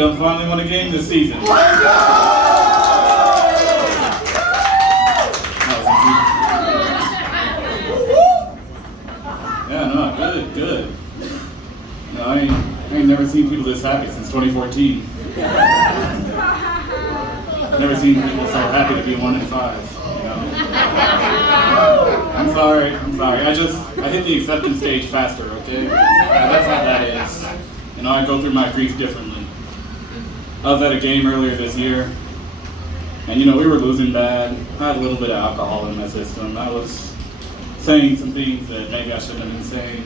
done finally won a game this season. Yeah, no, good. No, I ain't never seen people this happy since 2014. Never seen people so happy to be 1-5, you know? I'm sorry. I hit the acceptance stage faster, okay? That's how that is. You know, I go through my grief differently. I was at a game earlier this year, and you know, we were losing bad. I had a little bit of alcohol in my system. I was saying some things that maybe I shouldn't have been saying.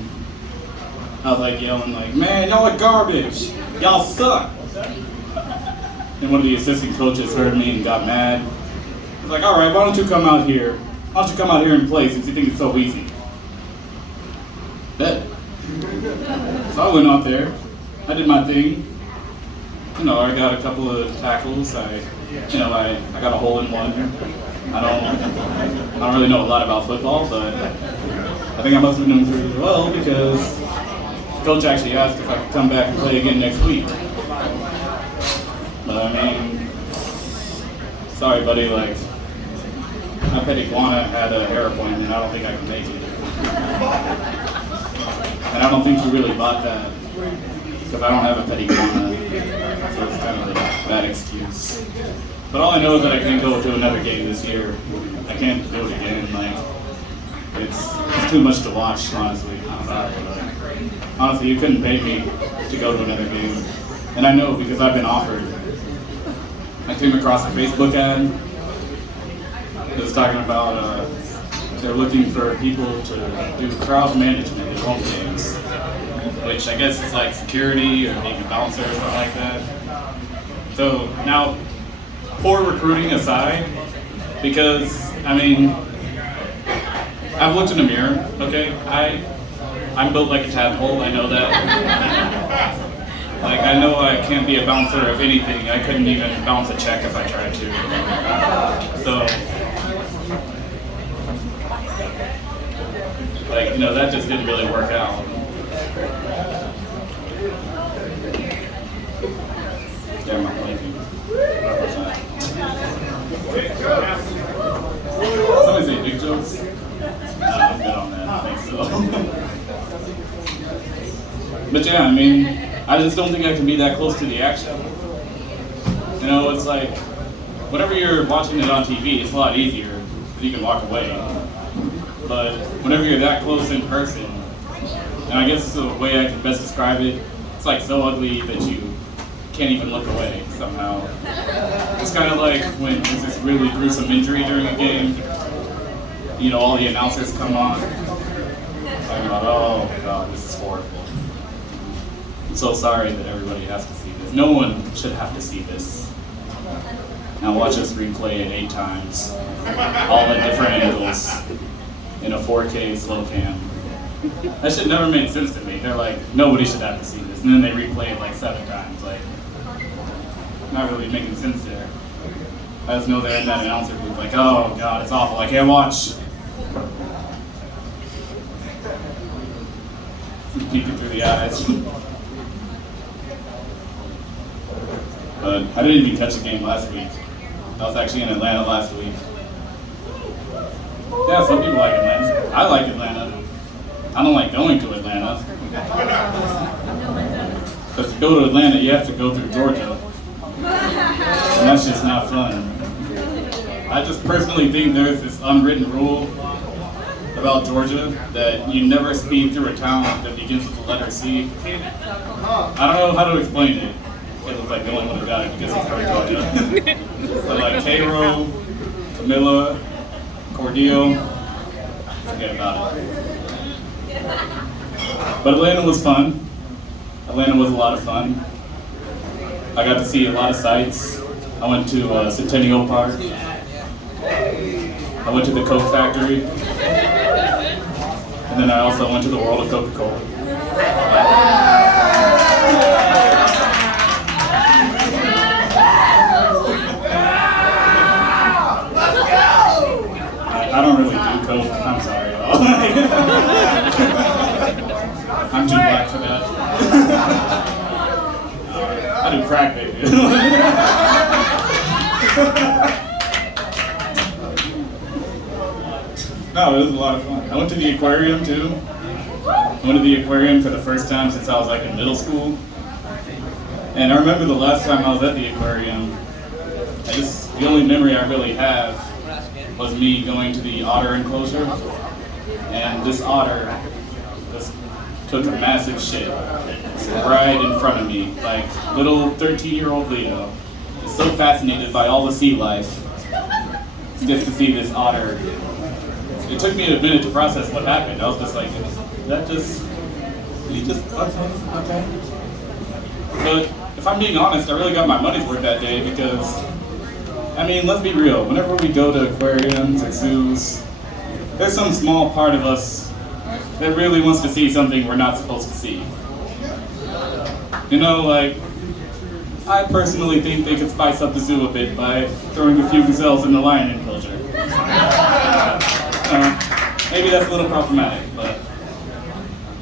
I was like yelling like, man, y'all are garbage. Y'all suck. And one of the assistant coaches heard me and got mad. He was like, all right, why don't you come out here? Why don't you come out here and play since you think it's so easy? Bet. So I went out there. I did my thing. You know, I got a couple of tackles. I got a hole in one. I don't really know a lot about football, but I think I must have been doing pretty well because the coach actually asked if I could come back and play again next week. But I mean, sorry buddy, like, my pet iguana had a hair appointment, I don't think I can make it. And I don't think you really bought that, because I don't have a pet iguana, so it's kind of a bad excuse. But all I know is that I can't go to another game this year. I can't do it again, like, it's too much to watch, honestly. I'm sorry, but honestly, you couldn't pay me to go to another game. And I know because I've been offered. I came across a Facebook ad that was talking about they're looking for people to do crowd management at home games, which I guess is like security or maybe bouncer or something like that. So now, poor recruiting aside, because I mean, I've looked in the mirror, okay? I'm built like a tadpole, I know that. Like, I know I can't be a bouncer of anything. I couldn't even bounce a check if I tried to. So, like, you know, that just didn't really work out. Yeah, I'm not blinking. Somebody say big jokes? I'm good on that, I think so. But yeah, I mean, I just don't think I can be that close to the action. You know, it's like, whenever you're watching it on TV, it's a lot easier, because you can walk away. But whenever you're that close in person, and I guess the way I can best describe it, it's like so ugly that you can't even look away somehow. It's kind of like when there's this really gruesome injury during a game, you know, all the announcers come on, talking about, oh God, this is horrible. I'm so sorry that everybody has to see this. No one should have to see this. Now watch us replay it 8 times, all at different angles, in a 4K slow cam. That shit never made sense to me. They're like, nobody should have to see this. And then they replay it like 7 times. Like, not really making sense there. I just know they're in that announcer booth like, oh God, it's awful, I can't watch. Peeking through the eyes. But I didn't even catch a game last week. I was actually in Atlanta last week. Yeah, some people like Atlanta. I like Atlanta. I don't like going to Atlanta. Because to go to Atlanta, you have to go through Georgia. And that's just not fun. I just personally think there's this unwritten rule about Georgia that you never speed through a town that begins with the letter C. I don't know how to explain it. It looks like the only one who got it because he's from Georgia. But like Cairo, Camilla, Cordeo, forget about it. But Atlanta was fun. Atlanta was a lot of fun. I got to see a lot of sights. I went to Centennial Park. I went to the Coke Factory. And then I also went to the World of Coca-Cola. I don't really do Coke. I'm sorry, y'all. I'm too black for that. I do crack, baby. Oh, it was a lot of fun. I went to the aquarium too. I went to the aquarium for the first time since I was like in middle school. And I remember the last time I was at the aquarium, the only memory I really have was me going to the otter enclosure. And this otter just took a massive shit right in front of me. Like little 13-year-old Leo is so fascinated by all the sea life just to see this otter. It took me a minute to process what happened. I was just like, okay. But if I'm being honest, I really got my money's worth that day because, I mean, let's be real. Whenever we go to aquariums or zoos, there's some small part of us that really wants to see something we're not supposed to see. You know, like, I personally think they could spice up the zoo a bit by throwing a few gazelles in the lion enclosure. Maybe that's a little problematic, but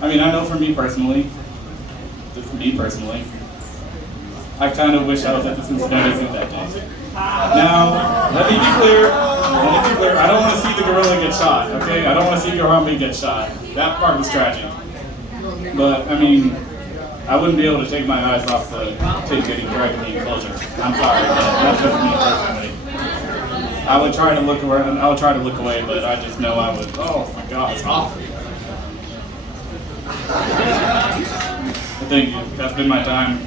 I mean, I know for me personally, I kind of wish I was at the Cincinnati Zoo that day. Now, let me be clear, I don't want to see the gorilla get shot, okay? I don't want to see Harambe get shot. That part was tragic. But, I mean, I wouldn't be able to take my eyes off the pig getting dragged in the enclosure. I'm sorry, but that's just me personally. I would try to look away, but I just know I would, oh my God, it's awful. Thank you, that's been my time.